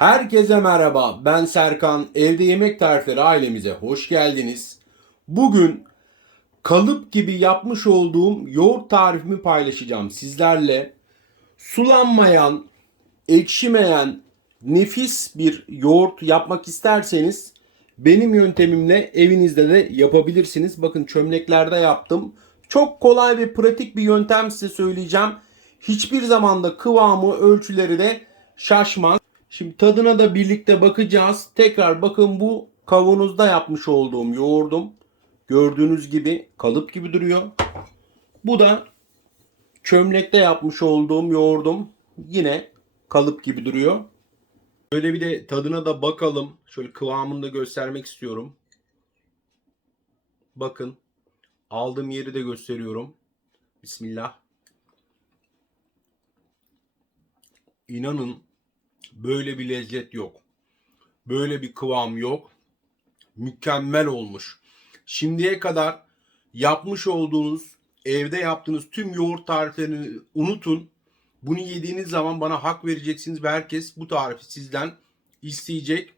Herkese merhaba. Ben Serkan. Evde Yemek Tarifleri ailemize hoş geldiniz. Bugün kalıp gibi yapmış olduğum yoğurt tarifimi paylaşacağım sizlerle. Sulanmayan, ekşimeyen, nefis bir yoğurt yapmak isterseniz benim yöntemimle evinizde de yapabilirsiniz. Bakın çömleklerde yaptım. Çok kolay ve pratik bir yöntem size söyleyeceğim. Hiçbir zaman da kıvamı, ölçüleri de şaşmaz. Şimdi tadına da birlikte bakacağız. Tekrar bakın bu kavanozda yapmış olduğum yoğurdum. Gördüğünüz gibi kalıp gibi duruyor. Bu da çömlekte yapmış olduğum yoğurdum. Yine kalıp gibi duruyor. Böyle bir de tadına da bakalım. Şöyle kıvamını da göstermek istiyorum. Bakın. Aldığım yeri de gösteriyorum. Bismillah. İnanın böyle bir lezzet yok. Böyle bir kıvam yok. Mükemmel olmuş. Şimdiye kadar yapmış olduğunuz, evde yaptığınız tüm yoğurt tariflerini unutun. Bunu yediğiniz zaman bana hak vereceksiniz ve herkes bu tarifi sizden isteyecek.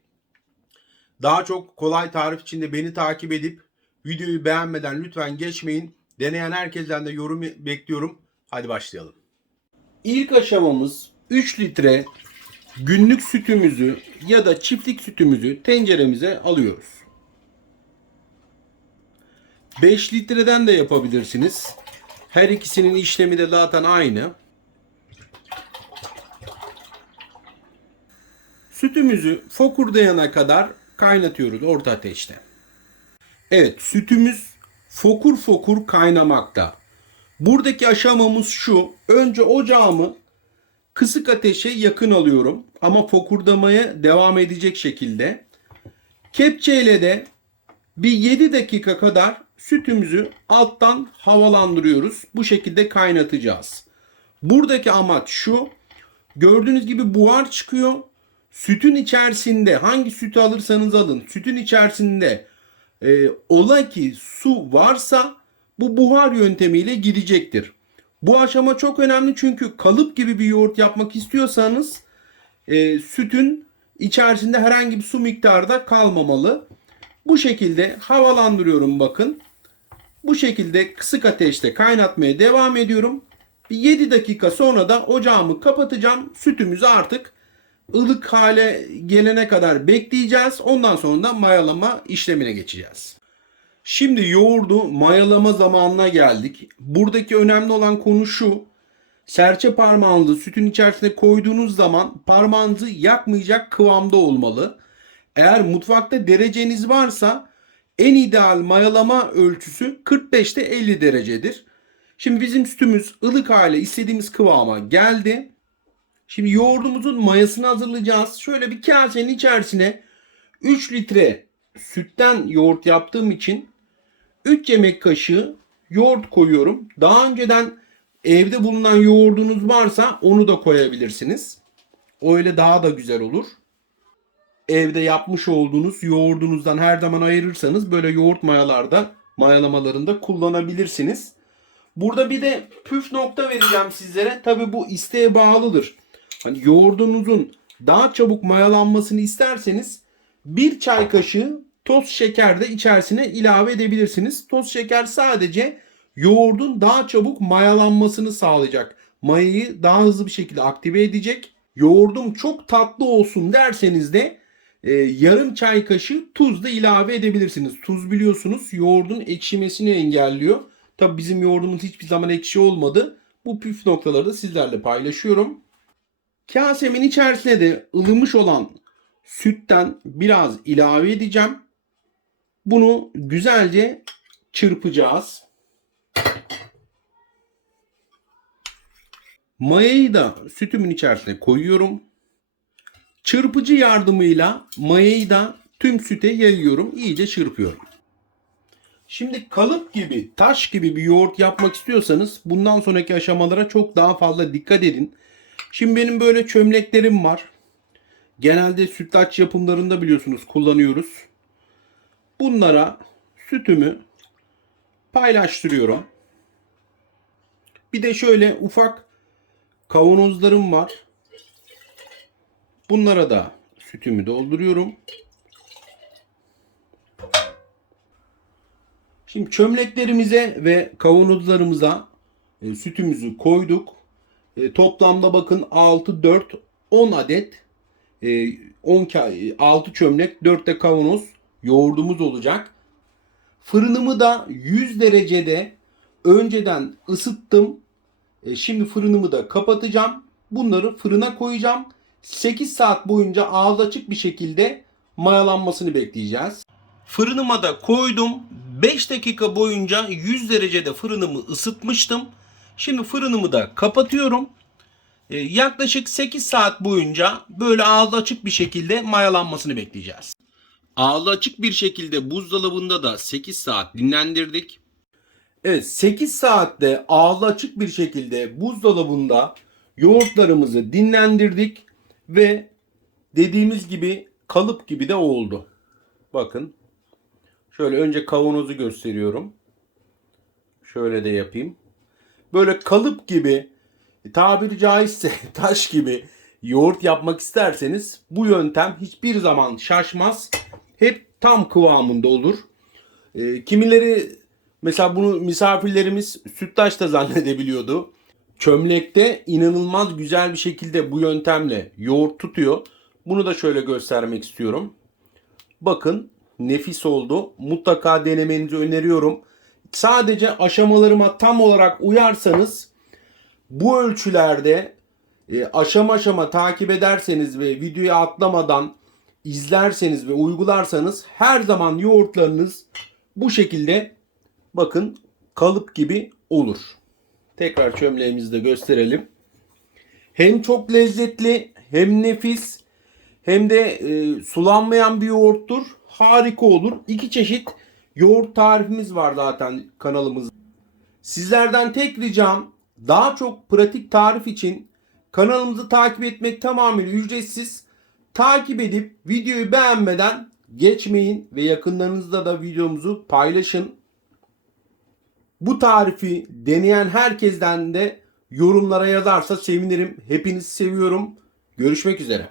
Daha çok kolay tarif için de beni takip edip videoyu beğenmeden lütfen geçmeyin. Deneyen herkesten de yorum bekliyorum. Hadi başlayalım. İlk aşamamız 3 litre günlük sütümüzü ya da çiftlik sütümüzü tenceremize alıyoruz. 5 litreden de yapabilirsiniz. Her ikisinin işlemi de zaten aynı. Sütümüzü fokurdayana kadar kaynatıyoruz orta ateşte. Evet sütümüz fokur fokur kaynamakta. Buradaki aşamamız şu. Önce ocağımı kısık ateşe yakın alıyorum ama fokurdamaya devam edecek şekilde. Kepçeyle de bir 7 dakika kadar sütümüzü alttan havalandırıyoruz. Bu şekilde kaynatacağız. Buradaki amaç şu. Gördüğünüz gibi buhar çıkıyor. Sütün içerisinde hangi sütü alırsanız alın sütün içerisinde e, ola ki su varsa bu buhar yöntemiyle gidecektir. Bu aşama çok önemli çünkü kalıp gibi bir yoğurt yapmak istiyorsanız e, sütün içerisinde herhangi bir su miktarı da kalmamalı. Bu şekilde havalandırıyorum bakın. Bu şekilde kısık ateşte kaynatmaya devam ediyorum. Bir 7 dakika sonra da ocağımı kapatacağım. Sütümüzü artık ılık hale gelene kadar bekleyeceğiz. Ondan sonra da mayalama işlemine geçeceğiz. Şimdi yoğurdu mayalama zamanına geldik. Buradaki önemli olan konu şu. Serçe parmağınızı sütün içerisine koyduğunuz zaman parmağınızı yakmayacak kıvamda olmalı. Eğer mutfakta dereceniz varsa en ideal mayalama ölçüsü 45'te 50 derecedir. Şimdi bizim sütümüz ılık hale istediğimiz kıvama geldi. Şimdi yoğurdumuzun mayasını hazırlayacağız. Şöyle bir kasenin içerisine 3 litre sütten yoğurt yaptığım için 3 yemek kaşığı yoğurt koyuyorum. Daha önceden evde bulunan yoğurdunuz varsa onu da koyabilirsiniz. Öyle daha da güzel olur. Evde yapmış olduğunuz yoğurdunuzdan her zaman ayırırsanız böyle yoğurt mayalarda mayalamalarında kullanabilirsiniz. Burada bir de püf nokta vereceğim sizlere. Tabi bu isteğe bağlıdır. Hani yoğurdunuzun daha çabuk mayalanmasını isterseniz bir çay kaşığı toz şeker de içerisine ilave edebilirsiniz. Toz şeker sadece yoğurdun daha çabuk mayalanmasını sağlayacak. Mayayı daha hızlı bir şekilde aktive edecek. Yoğurdum çok tatlı olsun derseniz de e, yarım çay kaşığı tuz da ilave edebilirsiniz. Tuz biliyorsunuz yoğurdun ekşimesini engelliyor. Tabi bizim yoğurdumuz hiçbir zaman ekşi olmadı. Bu püf noktaları da sizlerle paylaşıyorum. Kasemin içerisine de ılımış olan sütten biraz ilave edeceğim. Bunu güzelce çırpacağız. Mayayı da sütümün içerisine koyuyorum. Çırpıcı yardımıyla mayayı da tüm süte yayıyorum. İyice çırpıyorum. Şimdi kalıp gibi, taş gibi bir yoğurt yapmak istiyorsanız bundan sonraki aşamalara çok daha fazla dikkat edin. Şimdi benim böyle çömleklerim var. Genelde sütlaç yapımlarında biliyorsunuz kullanıyoruz. Bunlara sütümü paylaştırıyorum. Bir de şöyle ufak kavanozlarım var. Bunlara da Sütümü dolduruyorum. Şimdi çömleklerimize ve kavanozlarımıza e, sütümüzü koyduk. E, toplamda bakın 6, 4, 10 adet e, 10 ka- 6 çömlek 4 de kavanoz yoğurdumuz olacak. Fırınımı da 100 derecede önceden ısıttım. E, şimdi fırınımı da kapatacağım. Bunları fırına koyacağım. 8 saat boyunca ağız açık bir şekilde mayalanmasını bekleyeceğiz. Fırınıma da koydum. 5 dakika boyunca 100 derecede fırınımı ısıtmıştım. Şimdi fırınımı da kapatıyorum. Ee, yaklaşık 8 saat boyunca böyle ağzı açık bir şekilde mayalanmasını bekleyeceğiz. Ağzı açık bir şekilde buzdolabında da 8 saat dinlendirdik. Evet 8 saatte ağzı açık bir şekilde buzdolabında yoğurtlarımızı dinlendirdik ve dediğimiz gibi kalıp gibi de oldu. Bakın şöyle önce kavanozu gösteriyorum. Şöyle de yapayım. Böyle kalıp gibi tabiri caizse taş gibi yoğurt yapmak isterseniz bu yöntem hiçbir zaman şaşmaz. Hep tam kıvamında olur. E, kimileri mesela bunu misafirlerimiz sütlaç da zannedebiliyordu. Çömlekte inanılmaz güzel bir şekilde bu yöntemle yoğurt tutuyor. Bunu da şöyle göstermek istiyorum. Bakın nefis oldu. Mutlaka denemenizi öneriyorum. Sadece aşamalarıma tam olarak uyarsanız bu ölçülerde e, aşama aşama takip ederseniz ve videoyu atlamadan izlerseniz ve uygularsanız her zaman yoğurtlarınız bu şekilde bakın kalıp gibi olur. Tekrar çömleğimizi de gösterelim. Hem çok lezzetli hem nefis hem de e, sulanmayan bir yoğurttur. Harika olur. İki çeşit yoğurt tarifimiz var zaten kanalımızda. Sizlerden tek ricam daha çok pratik tarif için kanalımızı takip etmek tamamıyla ücretsiz. Takip edip videoyu beğenmeden geçmeyin ve yakınlarınızda da videomuzu paylaşın. Bu tarifi deneyen herkesten de yorumlara yazarsa sevinirim. Hepinizi seviyorum. Görüşmek üzere.